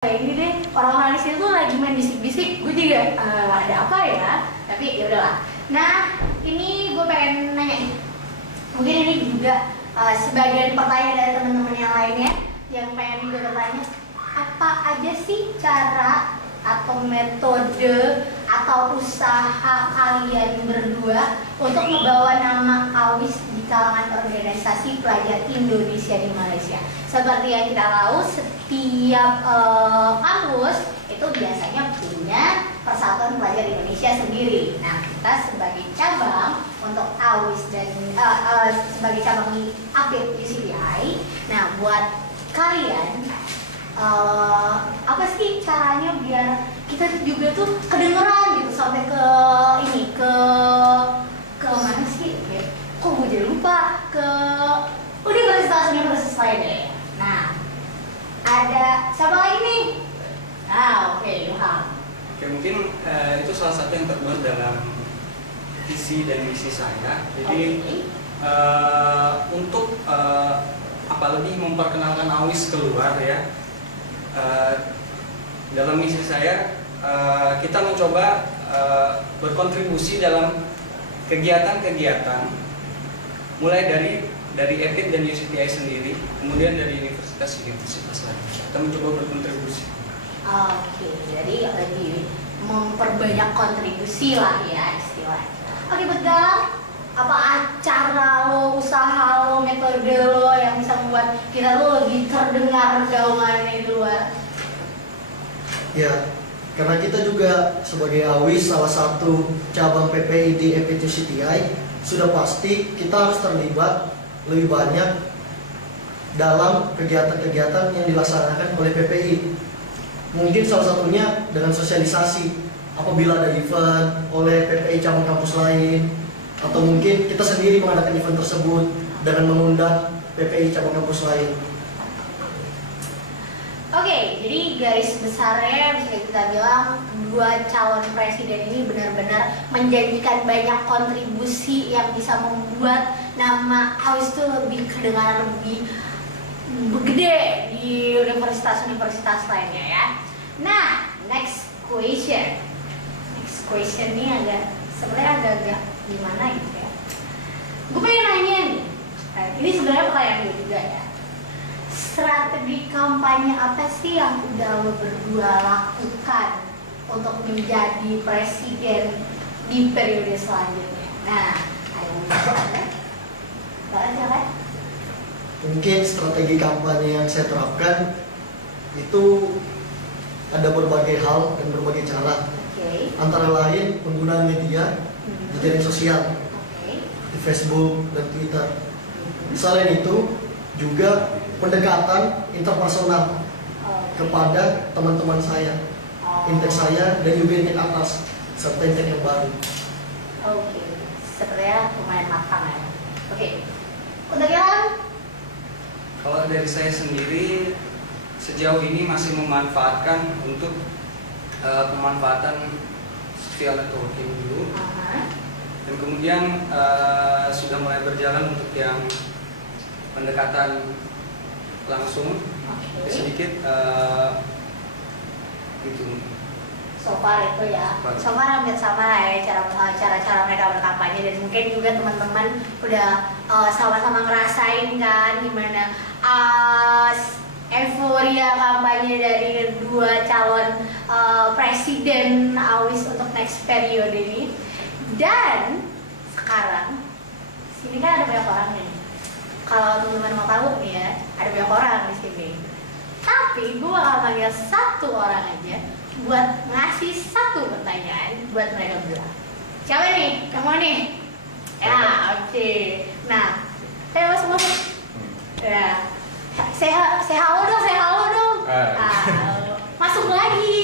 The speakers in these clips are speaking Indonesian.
kayak ini deh, orang-orang di situ tuh lagi main bisik-bisik, gue juga ada apa ya, tapi ya udahlah. Nah, ini gue pengen nanya nih, mungkin ini juga sebagian pertanyaan dari teman-teman yang lainnya yang pengen juga bertanya, apa aja sih cara atau metode atau usaha kalian berdua untuk membawa nama Awis di kalangan organisasi pelajar Indonesia di Malaysia? Seperti yang kita tahu, setiap kampus itu biasanya punya persatuan pelajar Indonesia sendiri. Nah, kita sebagai cabang untuk Awis dan sebagai cabang APIT UCDI, nah buat kalian apa sih caranya biar kita juga tuh kedengeran gitu sampai ke ini ke mana sih? Kok gue jadi lupa ke universitas lain deh. Nah, ada siapa lagi nih? Nah, oke, Ilham. Oke, mungkin itu salah satu yang terbuat dalam visi dan misi saya. Jadi untuk apalagi memperkenalkan Awis keluar ya. Dalam misi saya kita mencoba berkontribusi dalam kegiatan-kegiatan mulai dari EPIT dan UCTI sendiri, kemudian dari universitas-universitas lain. Kita mencoba berkontribusi. Oke, jadi lagi memperbanyak kontribusi lah ya istilahnya. Oke, betul. Apa acara lo, usaha lo, metode lo yang bisa membuat kita tuh lebih terdengar gaungannya di luar? Ya, karena kita juga sebagai Awis salah satu cabang PPI di EPIT UCTI, sudah pasti kita harus terlibat lebih banyak dalam kegiatan-kegiatan yang dilaksanakan oleh PPI. Mungkin salah satunya dengan sosialisasi apabila ada event oleh PPI cabang kampus lain, atau mungkin kita sendiri mengadakan event tersebut dengan mengundang PPI cabang kampus lain. Oke, jadi garis besarnya bisa kita bilang dua calon presiden ini benar-benar menjanjikan banyak kontribusi yang bisa membuat nama Awis itu lebih kedengaran lebih gede di universitas-universitas lainnya ya. Nah, next question. Next question ini sebenarnya agak gimana gitu ya. Gue pengen nanya nih, ini sebenarnya pertanyaan gue juga ya. Strategi kampanye apa sih yang udah lo berdua lakukan untuk menjadi presiden di periode selanjutnya? Nah, ayo silakan. Mungkin strategi kampanye yang saya terapkan itu ada berbagai hal dan berbagai cara. Antara lain penggunaan media di jaringan sosial, di Facebook dan Twitter. Selain itu juga pendekatan interpersonal kepada teman-teman saya, intek saya dan juga intek atas serta intek yang baru. Oke, sepertinya lumayan matang ya. Oke, untuk Ilham? Kalau dari saya sendiri sejauh ini masih memanfaatkan untuk pemanfaatan social networking dulu, dan kemudian sudah mulai berjalan untuk yang pendekatan langsung, sedikit gitu. So far itu ya, so far hampir sama lah ya cara mereka berkampanye, dan mungkin juga teman-teman udah sama-sama ngerasain kan gimana euforia kampanye dari dua calon presiden Awis untuk next periode ini. Dan sekarang sini kan ada banyak orang nih. Kalau teman-teman mau tahu nih ya, ada banyak orang di sini. Tapi gue bakal panggil satu orang aja buat ngasih satu pertanyaan buat mereka berdua. Siapa nih? Kamu nih? Ya, oke. Nah, ayo masuk. Ya, saya halo dong. Masuk lagi.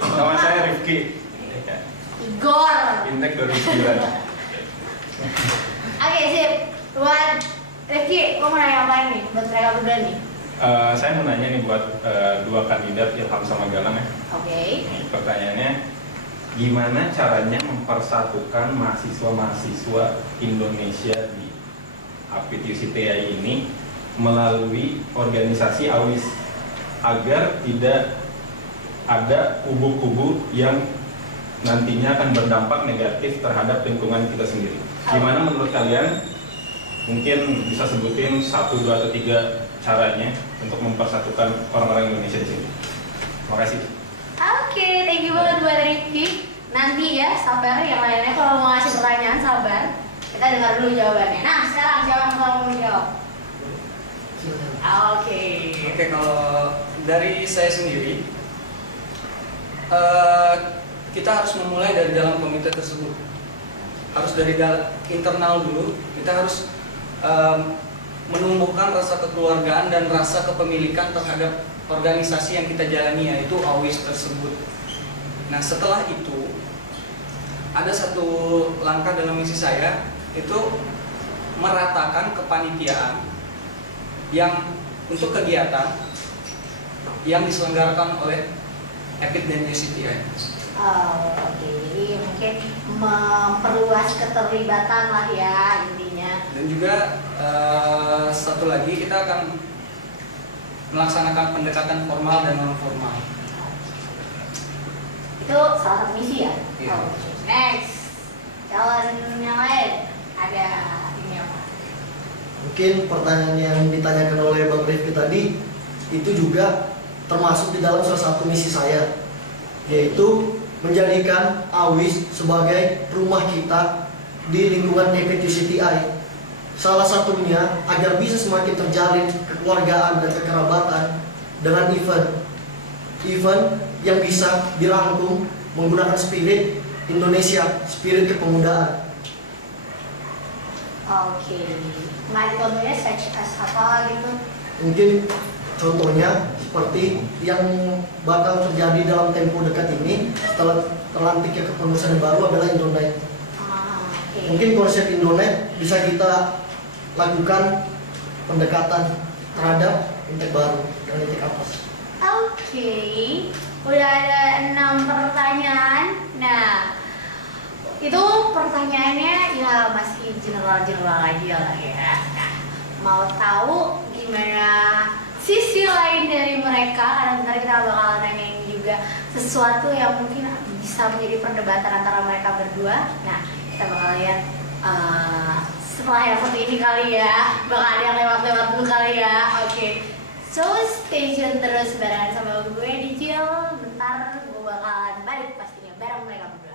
Nama saya Rifki. Igor. Intek 2009. Oke, sip. Buat Rifki, lo mau nanya apa nih buat mereka berdua nih? Saya mau nanya nih buat dua kandidat Ilham sama Galang ya. Oke. Pertanyaannya, gimana caranya mempersatukan mahasiswa-mahasiswa Indonesia di APIT UCTI ini melalui organisasi Awis agar tidak ada kubu-kubu yang nantinya akan berdampak negatif terhadap lingkungan kita sendiri. Gimana menurut kalian? Mungkin bisa sebutin 1, 2, atau 3 caranya untuk mempersatukan orang-orang Indonesia di sini. Terima kasih. Oke, thank you banget buat Rifki. Nanti ya, sabar yang lainnya kalau mau ngasih pertanyaan sabar. Kita dengar dulu jawabannya. Nah, sekarang siapa yang mau menjawab? Oke. Oke, kalau dari saya sendiri, kita harus memulai dari dalam komite tersebut. Harus dari internal dulu. Kita harus menumbuhkan rasa kekeluargaan dan rasa kepemilikan terhadap organisasi yang kita jalani, yaitu AWIS tersebut. Nah, setelah itu ada satu langkah dalam misi saya, itu meratakan kepanitiaan yang untuk kegiatan yang diselenggarakan oleh EPIT dan UCTI. Oke, jadi mungkin memperluas keterlibatan lah ya intinya. Dan juga satu lagi, kita akan melaksanakan pendekatan formal dan non formal. Itu salah satu misi ya. Iya. Next, calon yang lain ada ini apa? Mungkin pertanyaan yang ditanyakan oleh Bang Rifki tadi itu juga termasuk di dalam salah satu misi saya, yaitu menjadikan AWIS sebagai rumah kita di lingkungan EPTUCTI. Salah satunya agar bisa semakin terjalin kekeluargaan dan kekerabatan dengan event yang bisa dirangkum menggunakan spirit Indonesia, spirit kepemudaan. Oke, mari contohnya such as apa gitu? Mungkin contohnya seperti yang bakal terjadi dalam tempo dekat ini setelah terlantiknya kepengurusan yang baru adalah Indonet. Oke. Mungkin konsep Indonet bisa kita lakukan pendekatan terhadap Intek baru dan Intek atas. Oke, udah ada 6 pertanyaan. Nah, itu pertanyaannya ya masih general aja lah ya. Nah, mau tahu gimana sisi lain dari mereka? Karena bentar kita bakal nanyain juga sesuatu yang mungkin bisa menjadi perdebatan antara mereka berdua. Nah, kita bakal lihat setelah yang satu ini kali ya, bakal ada yang lewat-lewat dulu kali ya. Oke, so stay tune terus barengan sama gue di Jill. Bentar gue bakalan balik pastinya bareng mereka berdua.